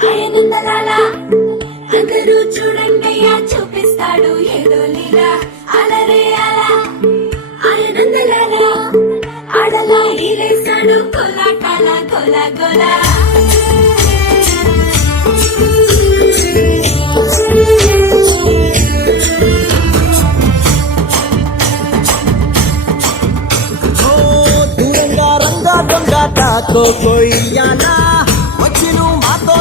ఆయనందలాల అందరూ చూడండియా చూపిస్తాడు ఏదో లీలా అలరే అలా ఆయనందలాల ఆడలా ఈలేస్తాడు కోలాటాల గోల గోల దూరంగా రంగా దొంగ కోయియాలా వచ్చి నువ్వు మాతో